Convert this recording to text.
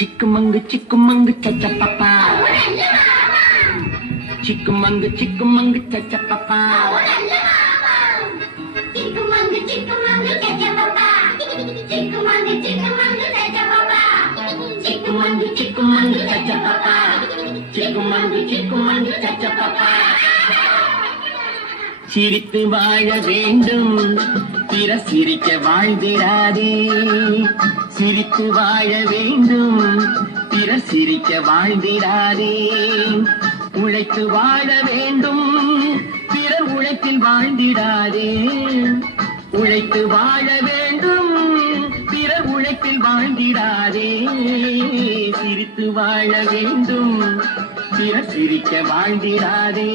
சிக்குமங்கு சச்ச பாப்பா. சிக்குமங்கு சச்ச பாப்பா. சிக்குமங்கு சச்ச பாப்பா. சிக்குமங்கு சச்ச பாப்பா. சிக்குமங்கு சச்ச பாப்பா. சிக்குமங்கு சச்ச பாப்பா. சிரித்து வாழ வேண்டும், பிற சிரிக்க வாழ்ந்திடாதே. சிரித்து வாழ வேண்டும், பிற சிரிக்க வாழ்ந்திடாதே. உழைத்து வாழ வேண்டும், பிற உழைப்பில் வாழ்ந்திடாதே. உழைத்து வாழ வேண்டும், பிற உழைப்பில் வாழ்ந்திடாதே. சிரித்து வாழ வேண்டும், பிற சிரிக்க வாழ்ந்திடாதே.